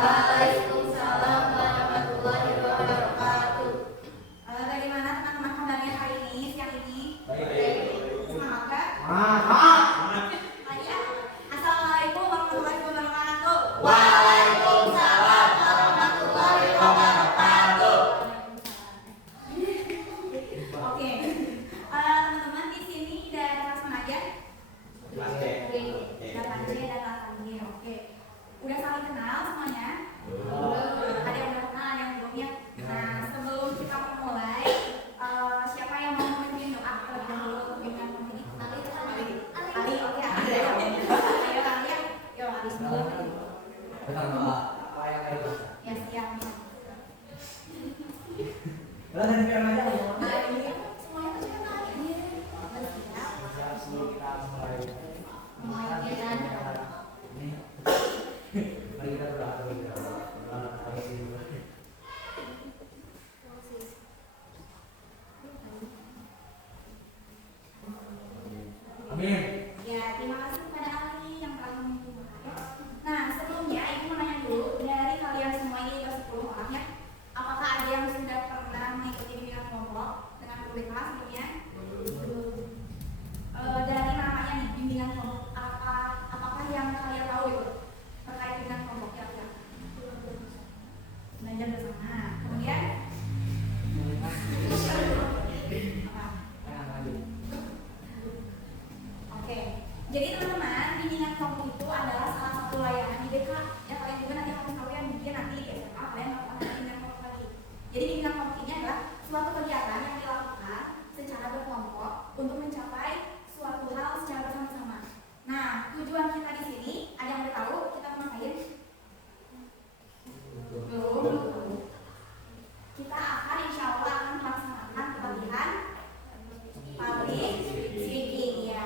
Waalaikumsalam warahmatullahi wabarakatuh. Bagaimana teman-teman kabarnya hari ini, siang ini? Baik. Semangat gak? Semangat. Ya. Assalamualaikum warahmatullahi wabarakatuh. Waalaikumsalam warahmatullahi wabarakatuh. Oke. Teman-teman di sini daerah kelas mana aja? 8C dan 8G. Oke. Udah saling kenal semuanya? Ada yang udah kenal, ada yang belum ya? Nah, sebelum kita memulai, siapa yang mau memimpin doa terlebih dahulu untuk pimpinan komite? Ali, oke. Ayo kalian, yuk Ali sebelum. Ya siap. Semuanya tuh siapa aja? Amin. Ya, terima kasih kepada Ali yang telah memimpin doa ya. Nah, sebelumnya Ibu mau nanya dulu, dari kalian semua ini ada 10 orang ya, apakah ada yang sudah pernah mengikuti bimbingan kelompok dengan guru kelas sebelumnya? Dari namanya di bimbingan kelompok, apakah yang kalian tahu itu terkait dengan kelompok kira-kira? Belajar bersama. Kemudian apa? Oke, jadi teman-teman, bimbingan kelompok itu adalah salah satu layanan IBK. Ya, kalian juga nanti harus tahu yang bikin nanti di SMA, kalian melakukan bimbingan kelompok lagi. Jadi bimbingan kelompok ini adalah suatu kegiatan yang dilakukan secara berkelompok untuk mencapai suatu hal secara bersama-sama. Nah, tujuan kita di sini ada yang udah tahu kita mau ngapain? Belum tahu. Kita akan insya Allah akan melaksanakan pelatihan public speaking ya,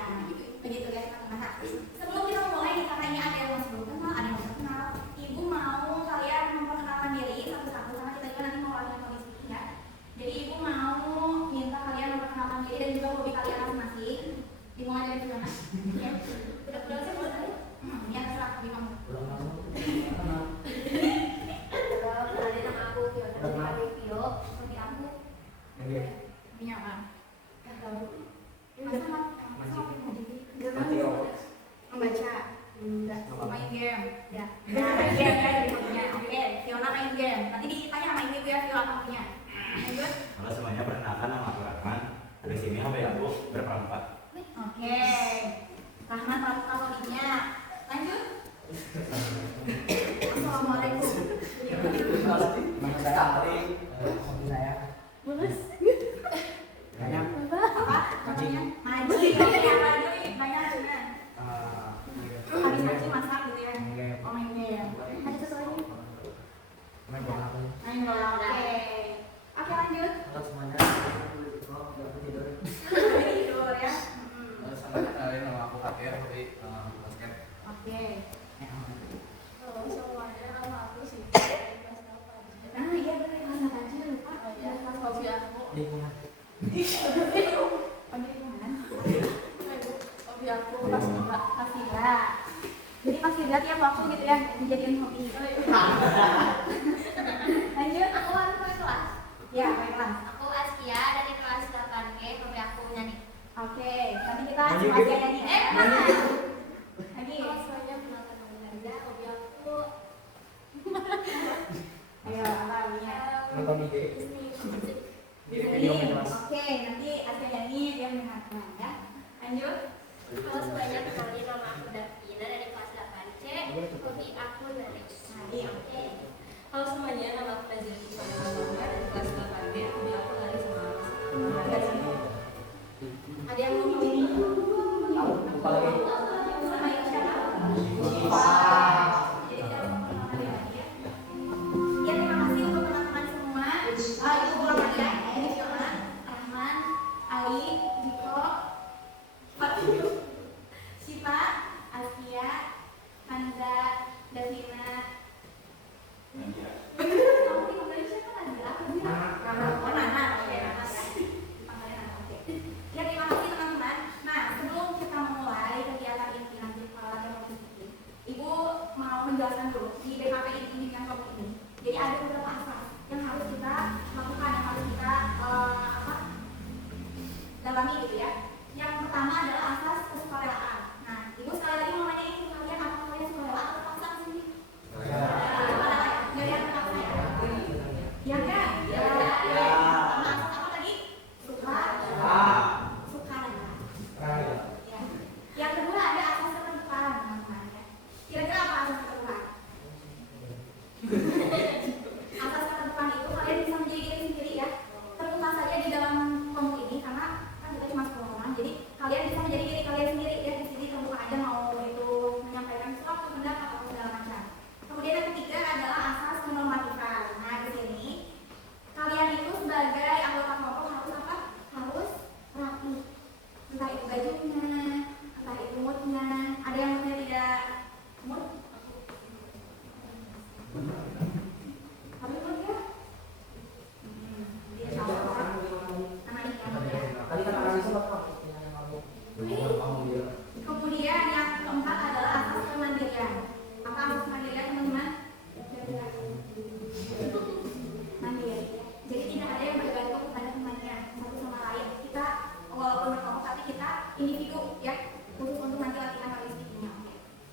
begitu ya teman-teman. Nah, sebelum kita mulai nih, karena ini ada yang masih belum kenal, ada yang sudah kenal, Ibu mau kalian memperkenalkan diri satu-satu karena kita juga nanti mau latihan public speaking ya. Jadi Ibu mau minta kalian memperkenalkan diri dan juga hobi kalian masing-masing. Dimulai dari mana? Ya, udah sih boleh. Ya terserah hobi kamu. Ada nama aku Fiona Revio. Hobi aku Hobinya apa? Membaca. Enggak. Main game. Ya. Main game ya jadi hobinya. Oke, Fiona main game. Nanti ditanya sama ibu ya Fiona apa hobinya. Lanjut. Halo semuanya, perkenalkan nama aku Rahman. Di sini HP aku berperangkat. Oke. Rahman melakukan hobinya. Lanjut. Assalamualaikum. Bagus. Apa? Namanya? Maji. Banyak hasilnya. Habis maji masak gitu ya. Oh main game. Ada satu lagi? Main bola. Oke. Oke lanjut. Tidur ya. Nama aku Fatir, hobi basket. Oke. Halo semuanya, nama aku Siti dari kelas 8. Nah iya benar kelas aja lupa. Ya, hobi aku hobi aku pas enggak. Pasira. Jadi pasira tiap waktu gitu ya dijadiin hobi. Lanjut. Aku baru ke kelas. Ya baiklah. Aku Askia dari kelas 8G. Hobi aku menyanyi. Oke, nanti kita coba aja nyanyi. Mana? Lagi. Kalau semuanya menonton aja. Hobi aku Ayo apa hobinya? Nonton IG. musik. Oke, nanti Asia nyanyi dia mendengarkan ya. Lanjut. Halo semuanya, kenalin nama aku Davina dari kelas 8C. Hobi aku nari. Oke. Halo semuanya, nama aku Nazila dari kelas 8B. Hobi aku nari sama Ada yang mau ini? Lupa lagi. Sama yang siapa? Wah. Jadi kita mau perkenalan lagi ya. Ya terima kasih untuk teman-teman semua. Ibu ulang lagi ya. Ini Fiona, Rahman, Ali, Diko, Fatiu, Syifa, Askia, Hanza, Davina. Kamu dipanggilin siapa lagi? Aku bilang. Oh Nana. Oke, Nana ya. Dipanggilin Nana. Oke. Ya terima kasih teman-teman. Nah sebelum kita memulai kegiatan ini nanti latihan public speaking, Ibu mau menjelaskan dulu di BKP ini bimbingan Jadi ada beberapa asas yang harus kita lakukan, yang harus kita dalami gitu ya. Yang pertama adalah asas kesukarelaan. Nah, ibu sekali lagi mau nanya ini kalian apa kalian suka rela atau terpaksa di sini? Dari yang terpaksa ya? Ya enggak? Ya. Pertama asas apa tadi? Suka rela. Ya. Yang kedua ada asas keterbukaan, teman-teman. Kira-kira apa asas keterbukaan? Asas keterbukaan itu kalian bisa menjadi diri sendiri ya. Terbuka saja di dalam kelompok ini karena kan kita cuma 10 orang. Jadi kalian bisa menjadi diri kalian sendiri ya, di sini terbuka aja mau itu menyampaikan suatu pendapat atau segala macam. Kemudian yang ketiga adalah asas kenormatifan. Nah, di sini kalian itu sebagai anggota kelompok harus apa? Harus rapi. Entah itu bajunya, entah itu moodnya. Ada yang moodnya tidak mood? Tapi mood ya? Dia sama orang. Nama nikahnya. Kemudian yang keempat adalah asas kemandirian. Apa asas kemandirian, teman-teman? Mandiri. Jadi tidak ada yang bergantung kepada temannya satu sama lain. Kita walaupun berkelompok tapi kita individu ya, khusus untuk nanti latihan listening-nya.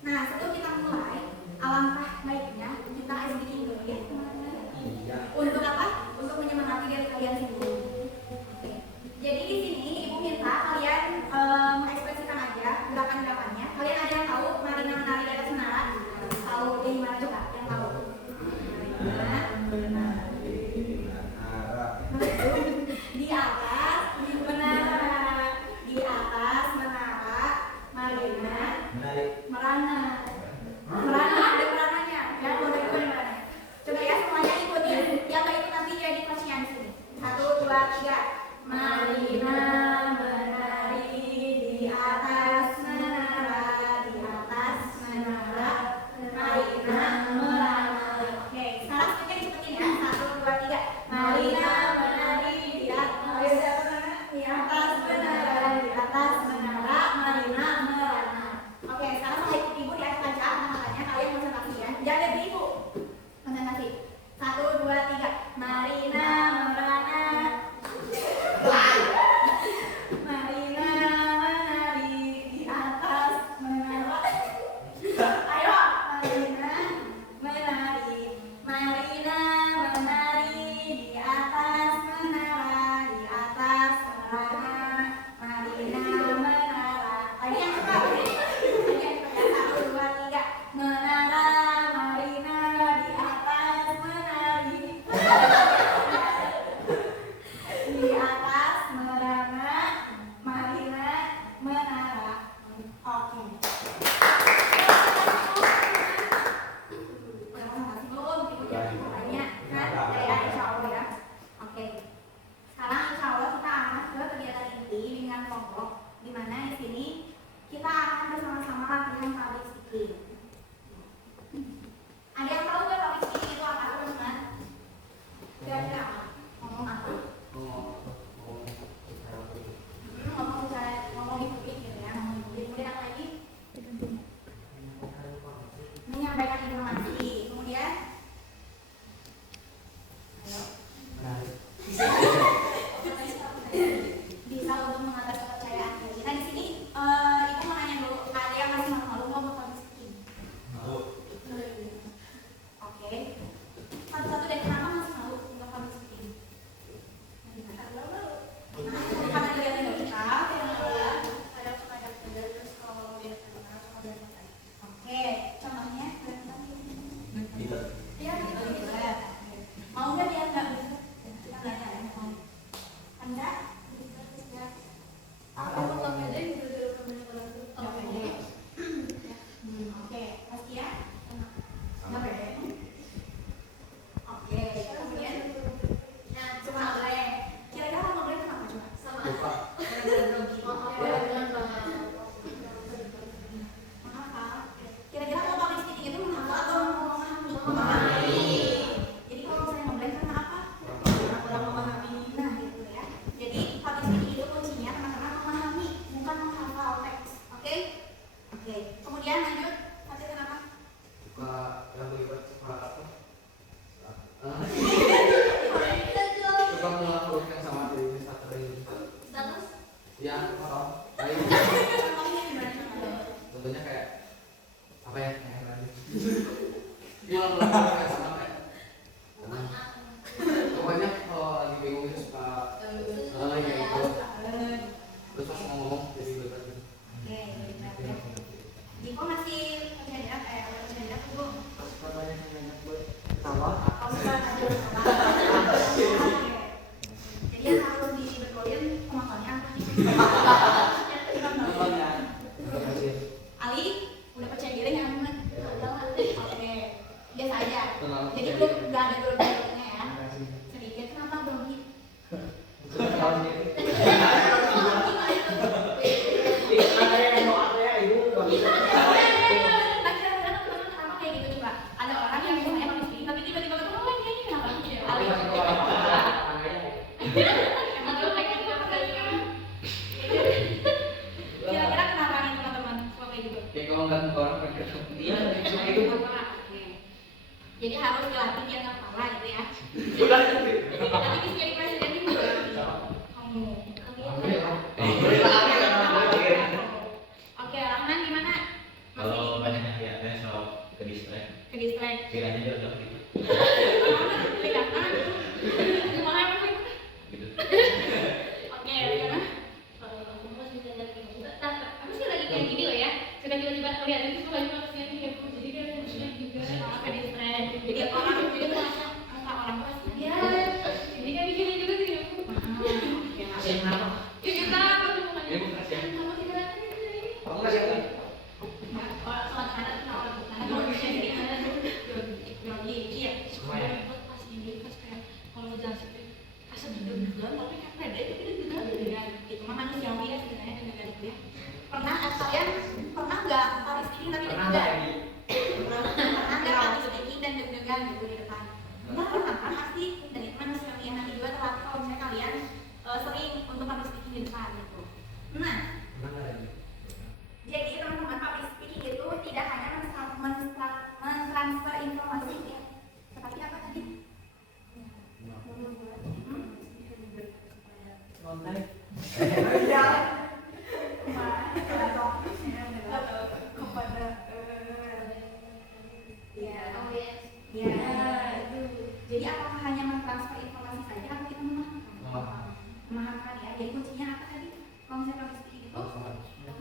Nah, sebelum kita mulai, alangkah baiknya kita listening dulu ya, teman-teman. Untuk apa? Untuk menyemangati diri kalian sendiri. Oke. Jadi di sini ibu minta kalian mengekspresikan aja gerakan-gerakannya. Kalian ada yang tahu Marina menari di atas menara? Tahu di mana coba? Yang tahu? Di atas menara, di atas menara Marina merana. Merana ada merananya, ya boleh merana. Coba ya semuanya ikutin. Yang tadi itu nanti jadi pasian sini. 1, 2, 3. Marina menari di atas menara, di atas menara. Marina merana. Oke, sekarang sedikit Oh, suka ngajar sekolah. Jadi yang harus dibetulin penontonnya apa sih? Ali, udah percaya diri nggak teman? Oke, biasa aja. Jadi belum nggak ada grogi-groginya ya. Sedikit, kenapa grogi? Kira-kira kenapa nih teman-teman? Kok kayak gitu? Jadi harus dilatih biar nggak kalah gitu ya. Tapi bisa jadi presiden juga. Kamu. Oke, Rahman gimana? Kalau banyak ya, saya soal ke distract. Ke distract. Kiranya jodoh gitu. Kelihatan. Gimana sih? Gitu. Oke, gimana? Aku sih lagi kayak gini loh ya. Suka tiba-tiba lihat itu suka juga kesini kayak jadi dia muslim juga. Ke distract. Jadi orang jadi merasa muka orang keras. Ya, jadi kayak bikin juga sih. Ya kita apa tuh bukannya? Kamu tidak datang gitu ini. Orang sholat kanan kita orang bukan. Kalau bisa jadi ada grogi, iya. Pas ini pas kayak kalau jelasin asa deg-degan tapi kan pede itu deg-degan. Itu mah manusiawi ya sebenarnya deg-degan itu ya. Pernah kalian pernah nggak Paris speaking tapi deg-degan? Pernah nggak Paris speaking dan deg-degan gitu di depan? Pernah kan pasti dan itu manusiawi yang nanti juga terlatih kalau misalnya kalian sering untuk public speaking di depan gitu. Nah, jadi teman-teman public speaking itu tidak hanya mentransfer informasi ya, tetapi apa tadi? Jadi apakah hanya mentransfer informasi saja atau kita memahamkan ya? Jadi kuncinya apa tadi? Kalau misalnya public speaking itu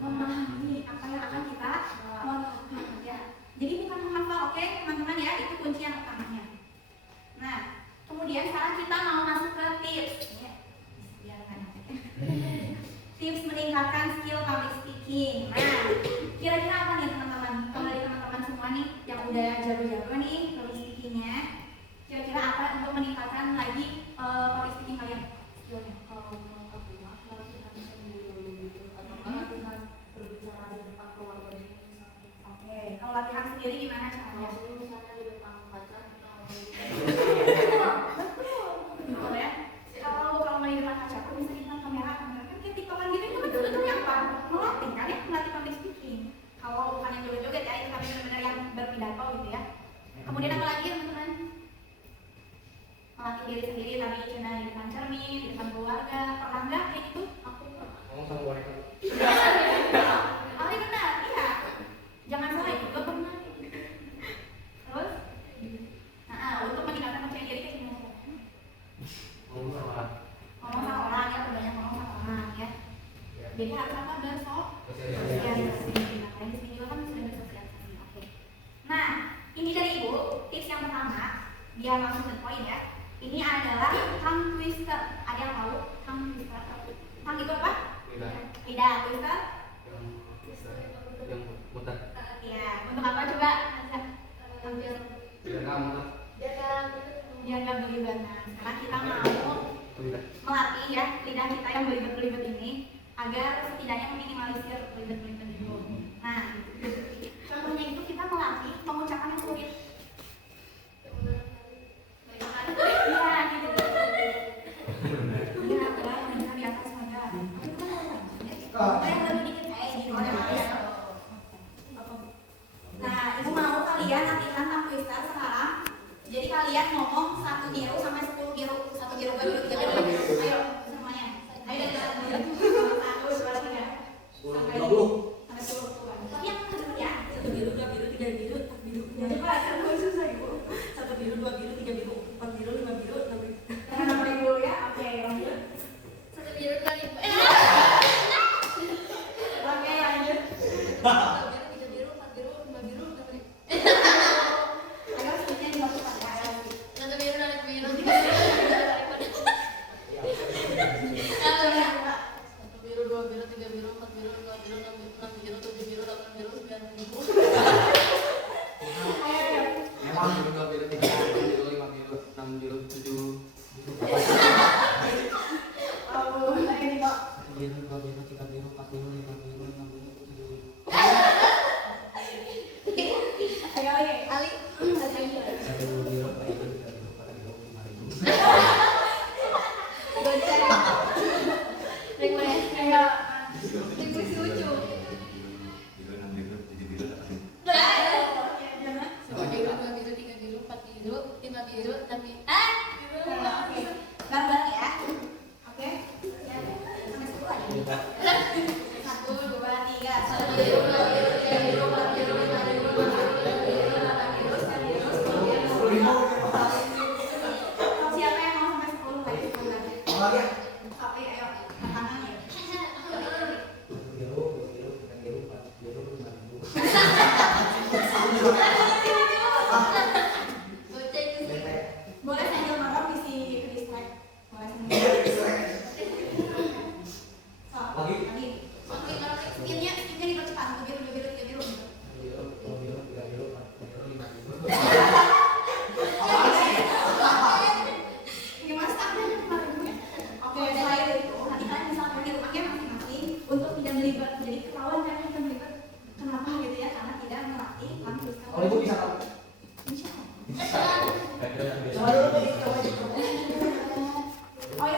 memahami apa yang akan kita lakukan ya. Jadi bukan menghafal, oke teman-teman ya, itu kunci yang utamanya. Nah, kemudian sekarang kita mau masuk ke tips ya. Tips meningkatkan skill public speaking. Nah, kira-kira apa nih teman-teman? Kalau dari teman-teman semua nih yang udah jago-jago nih public speakingnya, kira-kira apa untuk meningkatkan lagi public speaking kalian? Skillnya? Kalau mau aku mah kalau kita bisa dulu atau kita berbicara di depan keluarga ini misalnya. Oke, kalau latihan sendiri gimana caranya? Kalau misalnya di depan pacar kita ngomong Betul ya. Kalau mau di depan kaca pun bisa di depan kamera kan kayak tiktokan gitu itu kan sebetulnya apa? Melatih kan ya, melatih public speaking. Kalau bukan yang joget-joget ya, itu tapi benar-benar yang berpidato gitu ya. Kemudian apa lagi teman-teman? Melatih diri sendiri tadi cina di depan cermin, di depan keluarga. Pernah nggak kayak gitu? aku Ngomong sama wanita. Oh ini benar, iya. Jangan salah itu juga pernah. Terus? Nah, untuk meningkatkan percaya diri kayak gimana? Ngomong sama Ngomong sama orang ya, banyak ngomong sama orang ya. Jadi harus apa? Bersosialisasi. Nah, di sini juga kan sudah bersosialisasi. Oke. Nah, ini dari Ibu, tips yang pertama, biar langsung ke poin ya. Ini adalah tongue twister. Ada yang tahu tongue twister? Tongue itu apa? Lidah. Twister? yang muter. Ya, untuk apa coba? biar Biar kamu Biar nggak belibet. Nah, sekarang kita mau melatih ya lidah kita yang belibet-belibet ini agar setidaknya meminimalisir belibet-belibet itu. Nah, contohnya itu kita melatih pengucapan yang sulit. Iya, gitu. Iya, ada yang benar di atas saja. Yang lebih dikit gitu. Nah, ibu mau kalian latihan tongue twister sekarang. Jadi kalian ngomong 1 biru sampai 10 biru. 1 biru, 2 biru, 3 biru. Ayo semuanya. Ayo dari dalam dulu. 1, 2, 3. Sampai 10. Tapi yang kedua ya. 1 biru, 2 biru, 3 biru, 4 biru. Coba yang susah ibu. 1 biru, 2 biru, 3 biru, 4 biru, 5 biru, 6 biru. Yang namanya dulu ya. Oke, lanjut. 1 biru 2 ribu. Oke, lanjut. 2 biru 3 biru 4 biru 5 biru 6 biru. Ayo semuanya dilakukan ya. lima biru, tapi Oke. Bareng-bareng ya. Oke. Sampai 10 aja. 1, 2, 3. 1 biru, 2 biru, 3 biru, 4 biru, 5 biru, 6 biru, 7 biru, 8 biru, 9 biru, 10 biru. Siapa yang mau sampai 10 ayo 10 aja. Oke, ayo. Tangan ya. Boleh sambil merem isi ke distract. Boleh sambil. Lagi. Skillnya dipercepat. 1 biru, 2 biru, 3 biru. Gimana startnya kemarin? Oke, selain itu, nanti kalian bisa pakai di rumahnya masing-masing untuk tidak melibat. Jadi ketahuan kan kita melibat. Kenapa gitu ya? Karena tidak melatih langsung. Kalau ibu bisa tahu. Oh ya,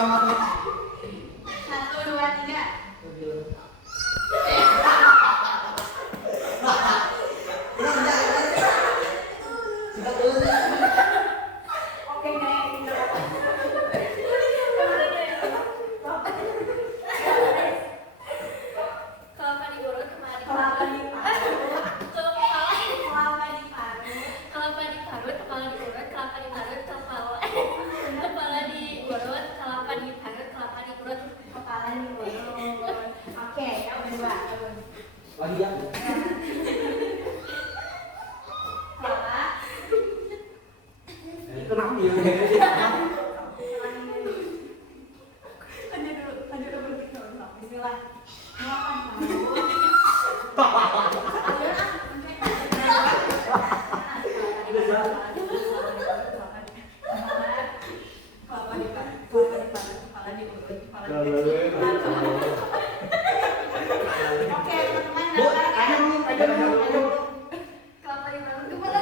sama satu lagi nih. Kelapa diparut, kepala diurut. Kepala diparut. Kelapa diparut, kepala diurut. Kelapa diparut, kepala diurut.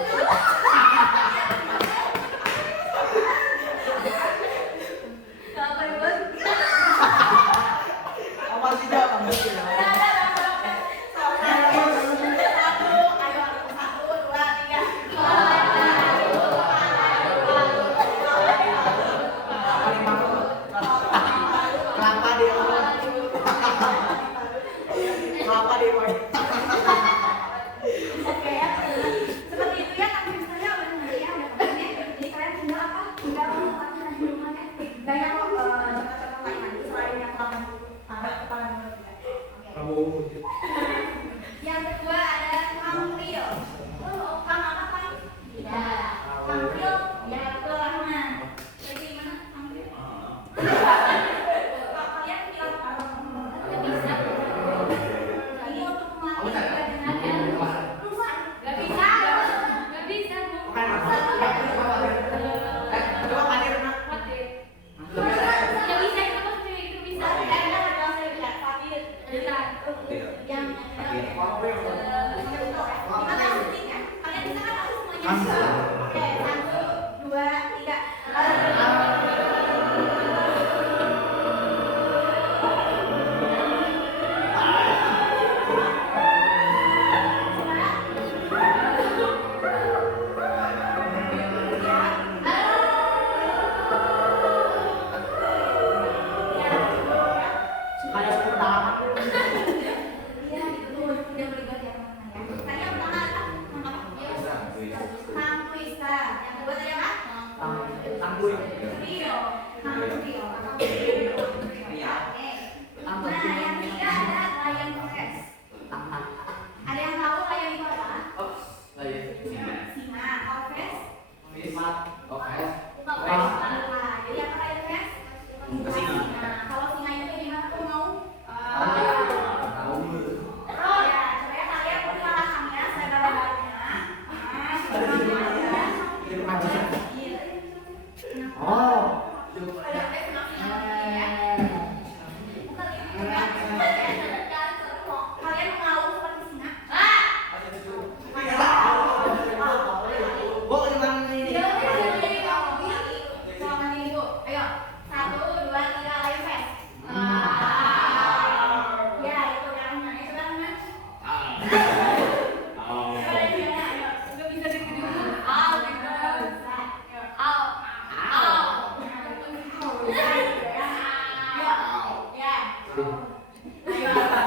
Ayo apa?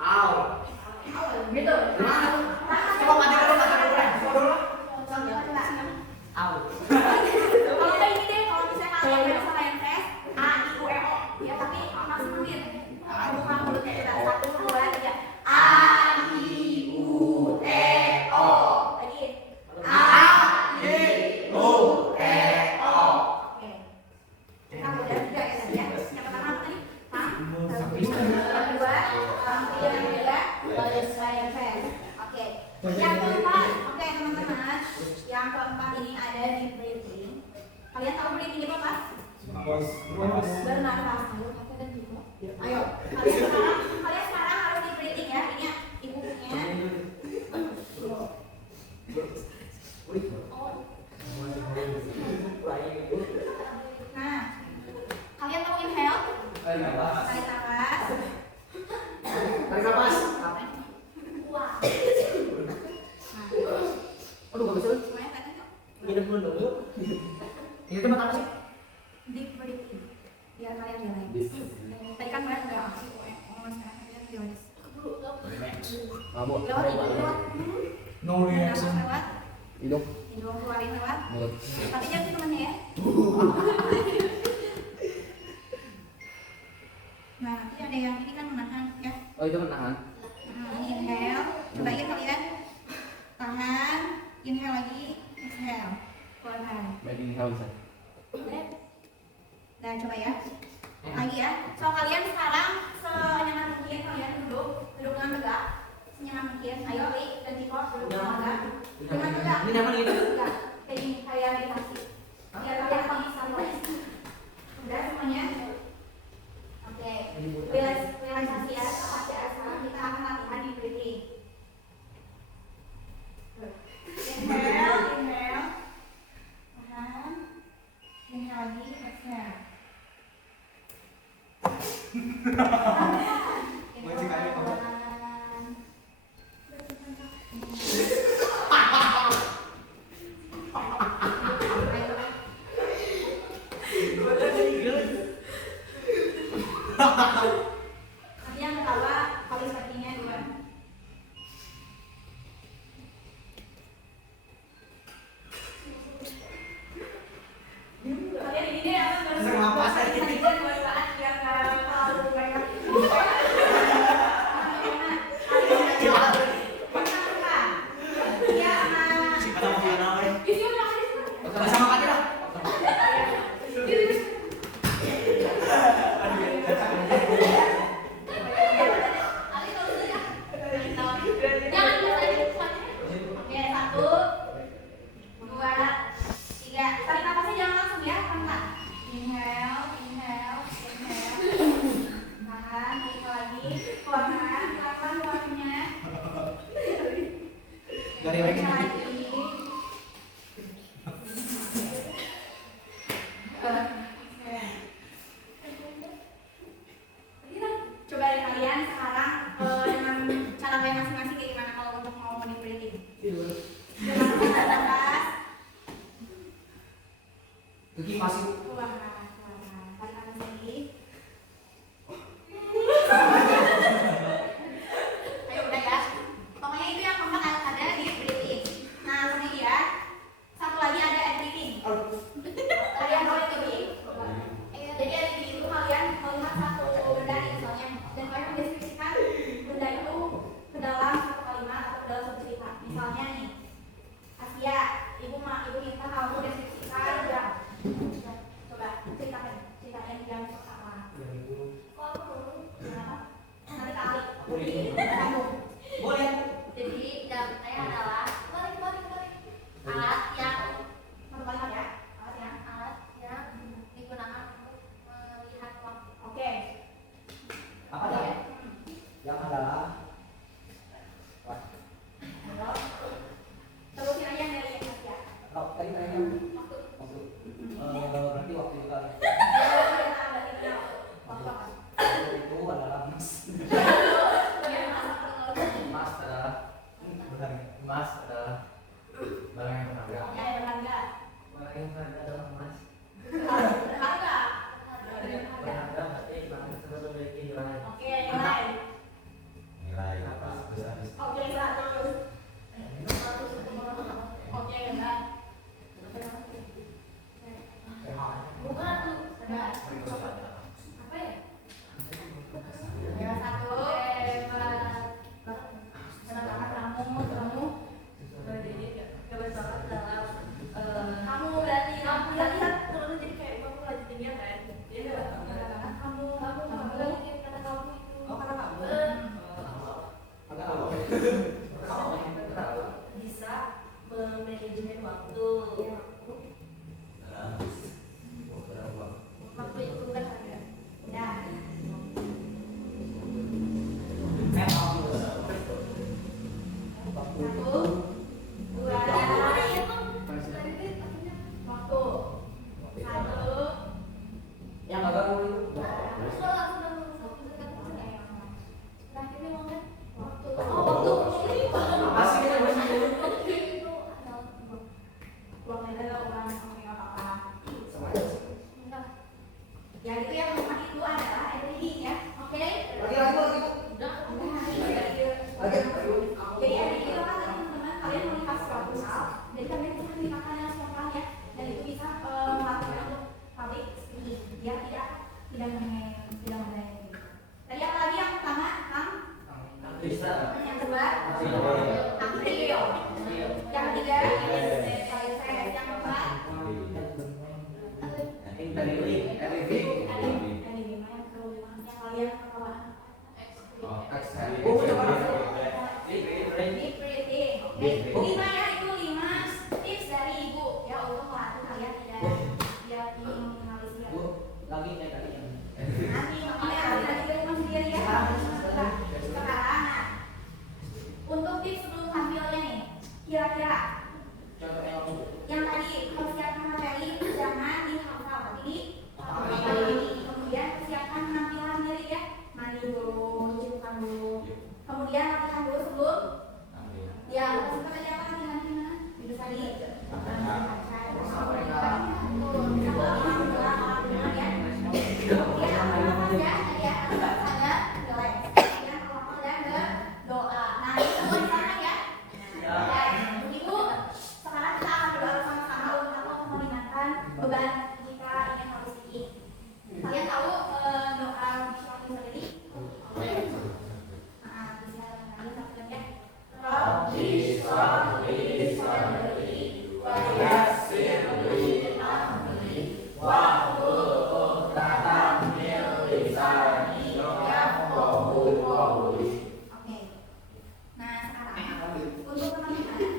Au. Gitu. Coba mati dulu, mati dulu. Au. Kalau kayak ini deh, kalau misalnya kalian bisa main tes A I U E O, ya tapi maksudnya bukan mulutnya juga. 1, 2, 3. A I U E O. Lagi. A I U E O. Oke. Kita udah 3 ya tadi ya. Yang pertama apa tadi? Yang kedua, yang ketiga, main tes. Oke. Yang keempat, oke teman-teman. Yang keempat ini ada di breathing. Kalian tahu breathing itu apa? Bernafas. Ayo, kalian sekarang harus di breathing ya. Ini ibu bukunya. Nah, kalian tahu inhale? Tarik nafas. Tarik nafas. Wah. Aduh, gak bisa. Semuanya kelihatan kok? Nginep dulu dong yuk. Ini tempat apa sih? Deep breathing. Biar kalian relax. Tadi kan kalian udah ngomong sekarang kalian relax. Mabuk. Lewat hidung, lewat. No Nafas lewat. Hidung. Hidung keluarin lewat. Mulut. Tapi jangan temennya ya. Nah, nanti ada yang ini kan menahan ya. Oh, itu menahan. Ini inhale. Cobain kalian. Tahan. Inhale lagi. Exhale. Keluarkan. Baik, ini kau bisa. Nah, coba ya. Lagi ya. So kalian sekarang senyaman mungkin kalian duduk dengan tegak. Senyaman mungkin. Ayo, Li dan Ciko duduk dengan tegak. Dengan tegak. Ini nyaman gitu? Tegak. Kayak ini kayak meditasi. Biar kalian bisa relax. Udah semuanya. Oke. Relaksasi ya. Sekarang kita akan latihan di breathing. Inhale, inhale. Tahan. Inhale lagi, exhale. Nanti yang ketawa kali sepertinya dua. Kalian ini deh apa biar nggak terlalu banyak. Sama mati lah. Dari lagi. Coba dari kalian sekarang dengan cara kalian masing-masing kayak gimana kalau untuk mau body breathing. Dengan nafas, Kipas. keluarkan, tarik nafas lagi. Ayo udah ya. Pokoknya itu yang keempat ada di breathing. Nah kemudian satu lagi ada breathing. Ada yang boleh breathing. Jadi ada di itu kalian melihat satu benda nih misalnya dan kalian mendeskripsikan benda itu ke dalam satu kalimat atau ke dalam satu cerita. Misalnya nih, Asia, ibu minta kamu deskripsikan ya. Coba ceritakan ceritain yang pertama. Kenapa? Nanti kali. Kamu. Boleh. Jadi saya adalah alat yang satu kalimat ya. Alat yang digunakan untuk melihat waktu. Oke. Apa ya? Yang adalah Terusin aja dari Asia. tadi tanya Waktu. berarti waktu juga Waktu apa? itu adalah emas. Emas adalah emas adalah barang yang berharga. Ya, berharga. Barang yang berharga adalah emas. Berharga. Berharga berarti barang tersebut memiliki nilai Oke, nilai. Nilai apa? Terus habis Oke, 100. Oke, enggak. Bukan tuh. Enggak. Apa ya? Ya, 1. Kamu berarti lihat Turun jadi kayak kamu lagi tinggi kan? Iya. kamu kata kamu itu. Oh kata kamu. Bisa memanajemen waktu. Waktu itu kan ada. Ya. Satu, dua, waktu. Satu. Yang agak mau itu. Asik kita Ya itu yang rumah itu adalah LED ya, oke? lagi. Jadi LED itu kan teman-teman kalian mau dikasih suatu hal, jadi kalian bisa menggunakan yang sopan ya, dan itu bisa melatih untuk public speaking, biar tidak mengenai. Tadi apa lagi yang pertama, Kang? Bisa. Yang kedua, April. Yang ketiga, saya. Yang keempat, yang kalian Oh, coba. Deep breathing. Oke. 5 ya, itu 5 tips dari Ibu ya untuk melatih kalian tidak minimalisir. Lagi kayak tadi yang Nanti makanya nanti di rumah sendiri ya. Sekarang untuk tips sebelum tampilnya nih, kira-kira contohnya yang tadi persiapkan materi jangan dihafal tapi kemudian persiapkan penampilan diri ya, mandi dulu, cuci muka dulu, kemudian latihan dulu sebelum ya sempat aja apa latihan di mana itu tadi doa. Nah, itu semua di sana ya. Ibu, sekarang kita akan berdoa sama-sama untuk meringankan beban jika ingin harus speaking. Kalian tahu doa Bishop sendiri? Nah, bisa kalian satukan ya. Rabbi sholli sadri wa yassir li amri wahlul 'uqdatam min lisani yafqahu qawli. Oke. Nah, sekarang untuk teman-teman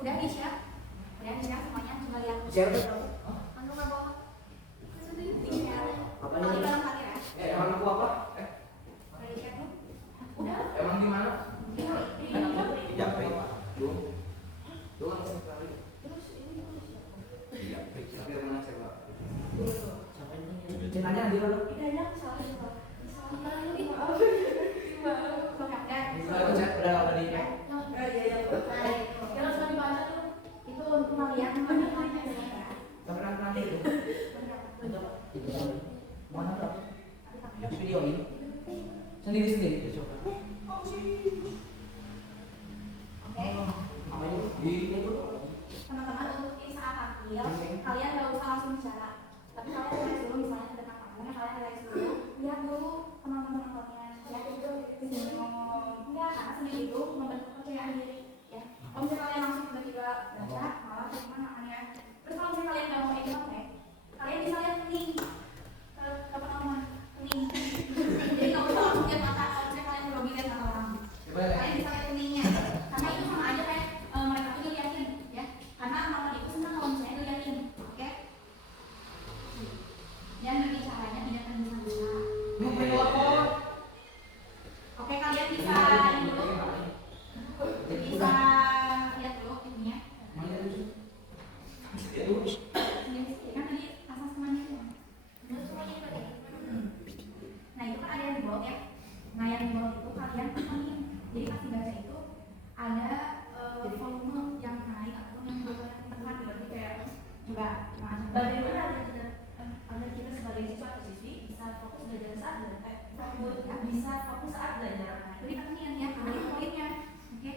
udah di-share? Udah di-share semuanya? Coba lihat. share Anu nggak bawa? Di-share. apa Kalau di ini? dalam hati ya? Emang aku apa? Udah di-share tuh? Udah. Emang di mana? Di Japri. Doang sekali. Tapi mana coba? Ceritanya di mana? Tidak salah juga. Kalau chat berapa tadi? Itu untuk melihat manfaatnya ya. Kapan nanti itu? Mana tuh? Di video ini? Sendiri coba. Oke. Apa itu? Di itu? Teman-teman untuk di saat tampil kalian nggak usah langsung bicara, tapi kalian relax dulu misalnya di depan kamu, kalian relax dulu, lihat dulu penontonnya, ya itu di sini ngomong, enggak karena sendiri itu membentuk kepercayaan diri, ya. Kalau misalnya kalian langsung tiba-tiba baca, malah gimana ya. Terus kalau misalnya kalian nggak mau ikut, kalian bisa lihat kening ke penonton, kening. Jadi nggak usah langsung lihat mata, kalau misalnya kalian grogi lihat mata orang, kalian bisa lihat keningnya, karena itu sama aja kayak mereka tuh ngeliatin, ya. Karena nonton itu senang kalau misalnya ngeliatin, oke? Dan berbicaranya tidak tergesa-gesa. Oke, kalian bisa ini dulu, bisa lihat dulu ininya. Kan tadi asal semuanya itu. Nah itu kan ada yang di bawah ya. Nah yang di bawah itu kalian pahami. Jadi pas dibaca itu ada volume yang naik ataupun yang tekan berarti kayak juga bagaimana ada kita sebagai siswa atau siswi bisa fokus belajar saat dan bisa fokus saat belajar. Jadi penting ya, ini poinnya. Oke.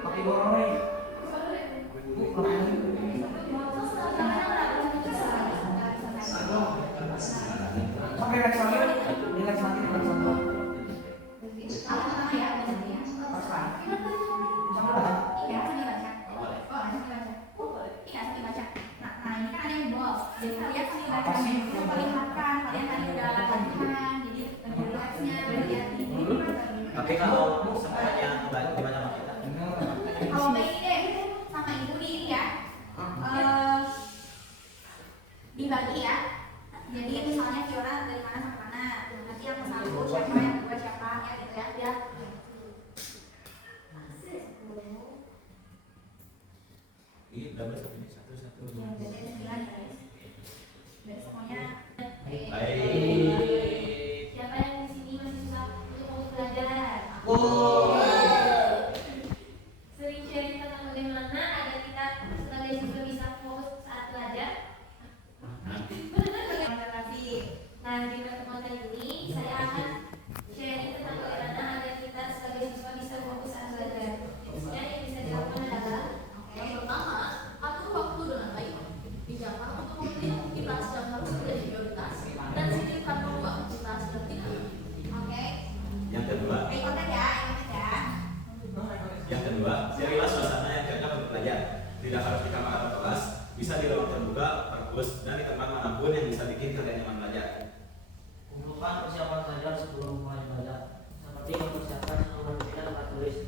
Pakai borong nih. Sampai relax lagi. Relax lagi, relax lagi. Jadi kalian sambil baca, perlihatkan kalian tadi udah latihan, jadi relaxnya berhati-hati. Tapi kalau semuanya baik gimana sama kita? Kalau baik deh sama ibu nih ya, dibagi ya. Jadi misalnya Fiora dari mana sampai mana, nanti yang satu siapa yang kedua siapa ya gitu ya biar. Ini berapa ini satu. Yang beda 9 guys. Dari semuanya. Baik. Siapa yang di sini masih susah untuk fokus belajar? Sering sharing tentang bagaimana agar kita sebagai siswa bisa fokus saat belajar. Nah, di pertemuan kali ini saya akan sharing tentang bagaimana agar kita sebagai siswa bisa fokus saat belajar. Tipsnya yang bisa dilakukan adalah Yang pertama, atur waktu dengan baik. Bijaksana untuk memilih aktivitas yang harus menjadi prioritas dan sisihkan waktu aktivitas yang tidak. Oke. Yang kedua, Ikutkan ya, ikutkan ya. carilah suasana yang cocok untuk belajar. Tidak harus di kamar atau kelas, bisa di ruang terbuka, perpus, dan di tempat manapun yang bisa bikin kalian nyaman belajar. Kumpulkan persiapan belajar sebelum mulai belajar. Seperti mempersiapkan seluruh bidang tempat tulis.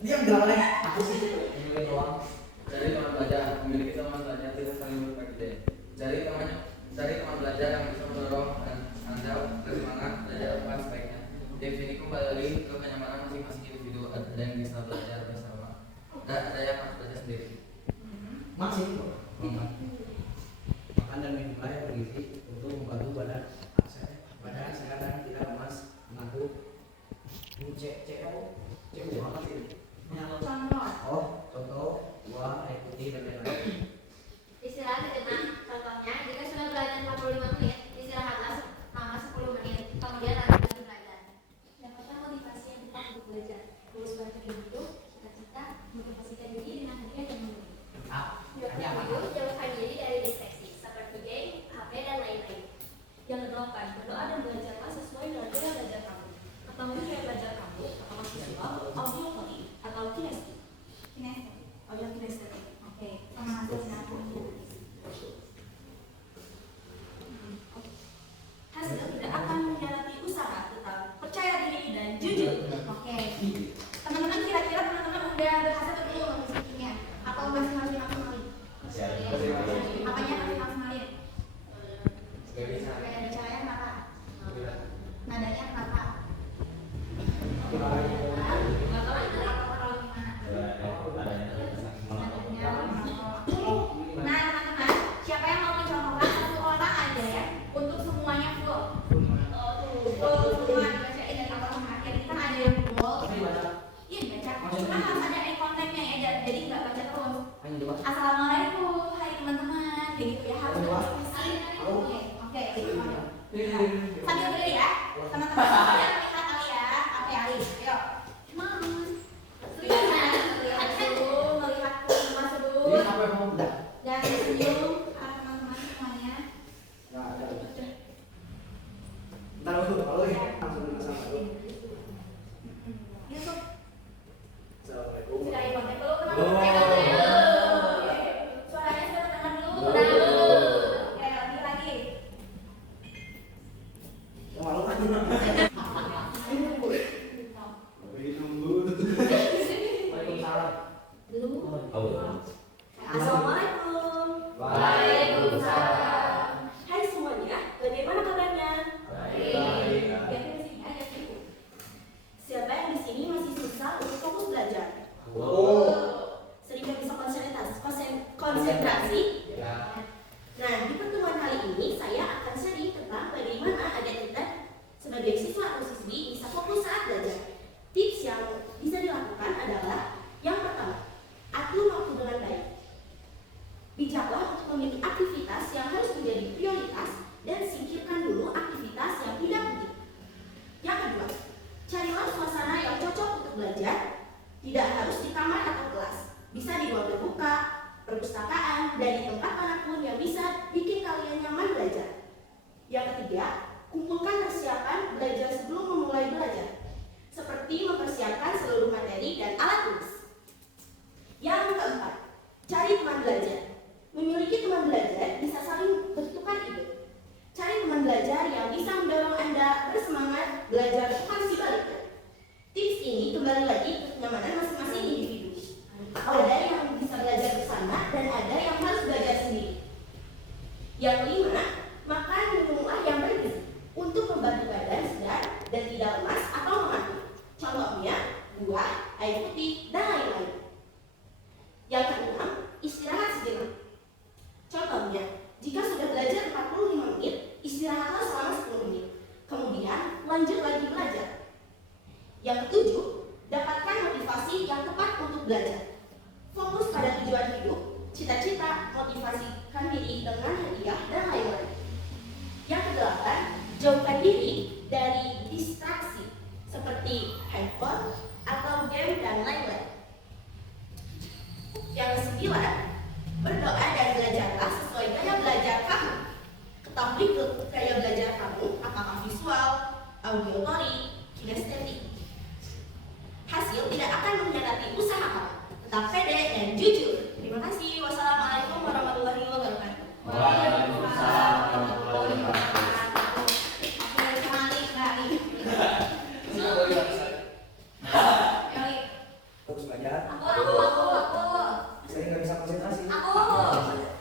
Diam dong, aku sih. Ini doang. Cari teman belajar, memiliki teman belajar tidak saling berbagi. Cari teman belajar yang bisa mendorong dan Anda bersemangat belajar dengan sebaiknya. Definisi kembali ke kenyamanan masing-masing individu. Ada yang bisa belajar bersama, dan ada yang harus belajar sendiri. Masih makan dan minumlah yang bergizi untuk membantu badan sehat dan tidak lemas, mengantuk. Cek banget sih. Contoh buah, air putih dan lain-lain. istirahat sejenak. Contohnya, jika sudah belajar 45 menit, istirahatlah selama 10 menit. Kemudian lanjutkan belajar. Dapatkan motivasi yang tepat untuk belajar. Terus belajar itu, cita-cita, motivasikan diri dengan hadiah dan memenuhi. Jauhkan diri dari distraksi seperti game, HP, dan lain-lain. Yang kedelapan, berdoa dan belajarlah sesuai dengan gaya belajar kamu. Atau mungkin gaya belajar kamu, atau visual, audio, atau kinestetik. Kinestetik. Oke, sama hasilnya aku. Hasil tidak akan mengkhianati usaha, tetap percaya diri dan jujur. Oke. Teman-teman kira-kira teman-teman udah berhasil atau belum speakingnya? Atau masih harus dimaksimalin? Apanya harus dimaksimalin? Gaya bicaranya kenapa? Nadanya kenapa? Nah teman-teman, siapa yang mau mencontohkan satu orang aja ya untuk semuanya full? Semua dibacain dari awal sampai akhir. Kan ada yang full. Iya dibaca. Cuma harus ada eye contact-nya ya, jadi nggak baca terus. Assalamualaikum, hai teman-teman. Kayak gitu ya harus dipastikan. Oke. Sambil berdiri ya, teman-teman. Kalian lihat kali ya, apa Ali? Ayo. Lihat dulu, melihat ke rumah dulu. Dan senyum teman-teman semuanya. Yusuf. Sudah eye contact dulu teman-teman. Suaranya sudah terdengar dulu. Oke, lagi. Waalaikumsalam. Assalamualaikum. Waalaikumsalam. Hai semuanya, bagaimana kabarnya? Biar di sini aja sih. Siapa yang di sini masih susah untuk fokus belajar? Sering gak bisa konsentrasi? Nah, di pertemuan kali ini saya akan sharing tentang bagaimana agar kita sebagai siswa atau siswi bisa fokus saat belajar. Tips yang belajar tidak harus di kamar atau kelas, bisa di ruang terbuka, perpustakaan, dan di tempat manapun yang bisa bikin kalian nyaman belajar. Yang ketiga, kumpulkan persiapan belajar sebelum memulai belajar, seperti mempersiapkan seluruh materi dan alat tulis. Yang keempat, cari teman belajar. Memiliki teman belajar bisa saling bertukar ide. Cari teman belajar yang bisa mendorong Anda bersemangat belajar bukan sebaliknya. Tips ini kembali lagi ke kenyamanan masing-masing individu. Ada yang bisa belajar bersama dan ada yang harus belajar sendiri. Yang kelima, makan minumlah yang bergizi untuk membantu badan segar dan tidak lemas atau mengantuk. Contohnya, buah, air putih, dan lain-lain. Yang keenam, istirahat sejenak. Contohnya, jika sudah belajar 45 menit, istirahatlah selama 10 menit. Kemudian, lanjut lagi belajar. Yang ketujuh, dapatkan motivasi yang tepat untuk belajar. Fokus pada tujuan hidup, cita-cita, motivasikan diri dengan hadiah, dan lain-lain. Yang kedelapan, jauhkan diri dari distraksi seperti handphone atau game dan lain-lain. Yang kesembilan, berdoa dan belajarlah sesuai gaya belajar kamu. Ketahui gaya belajar kamu, apakah visual, auditory, kinestetik. Hasil tidak akan mengkhianati usaha kamu, tetap pede dan jujur. Terima kasih. Wassalamualaikum warahmatullahi wabarakatuh. Waalaikumsalam warahmatullahi wabarakatuh. Fokus belajar. Aku. Saya nggak bisa konsentrasi.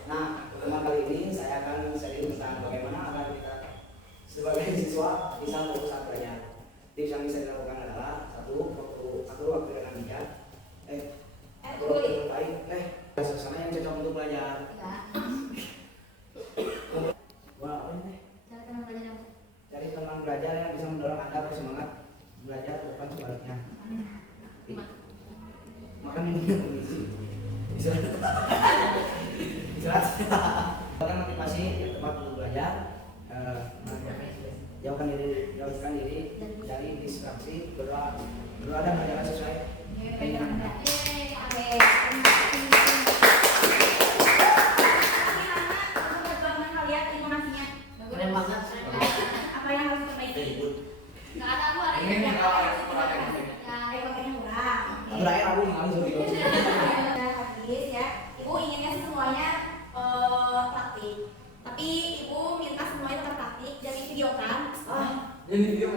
Nah, teman kali ini saya akan sharing tentang bagaimana agar kita sebagai siswa bisa fokus saat belajar. Tips yang bisa dilakukan adalah satu, atur waktu dengan bijak. Atur waktu dengan baik. Suasana yang cocok untuk belajar. Wah, apa ini? Cari teman belajar yang bisa mendorong Anda bersemangat belajar bukan sebaliknya. Makan ini istirahat. Motivasi tempat untuk belajar. Jauhkan diri dari distraksi. Berdoa dan belajar sesuai keinginan Anda. Keren banget. Apa yang harus diperbaiki? Nggak ada aku hari Ini ini. tinggal kurangnya. Ekonominya murah. Terakhir aku ngalih seperti itu. Habis ya, ibu inginnya sih semuanya praktik. Tapi ibu minta semuanya tetap praktik dan divideokan. Ini video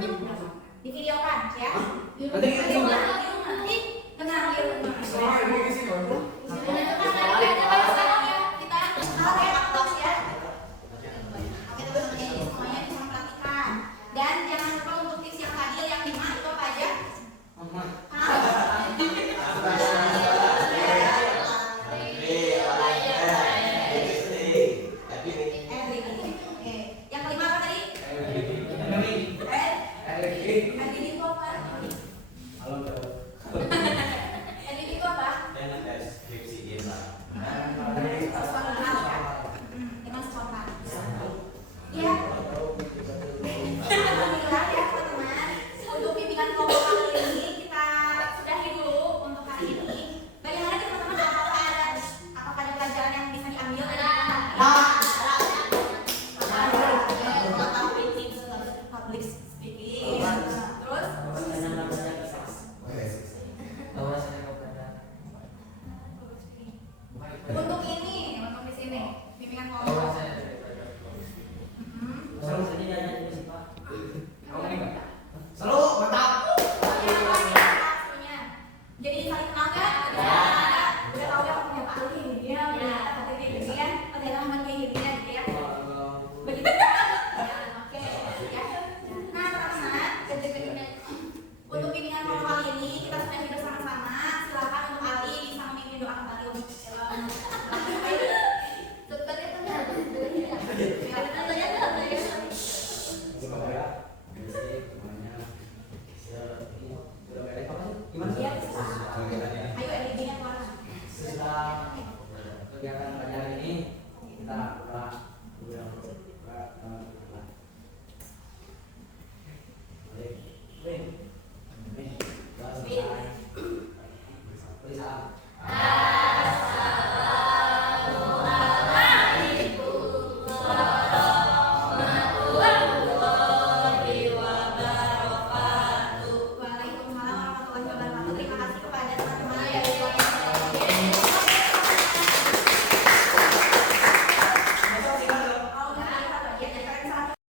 Divideokan ya.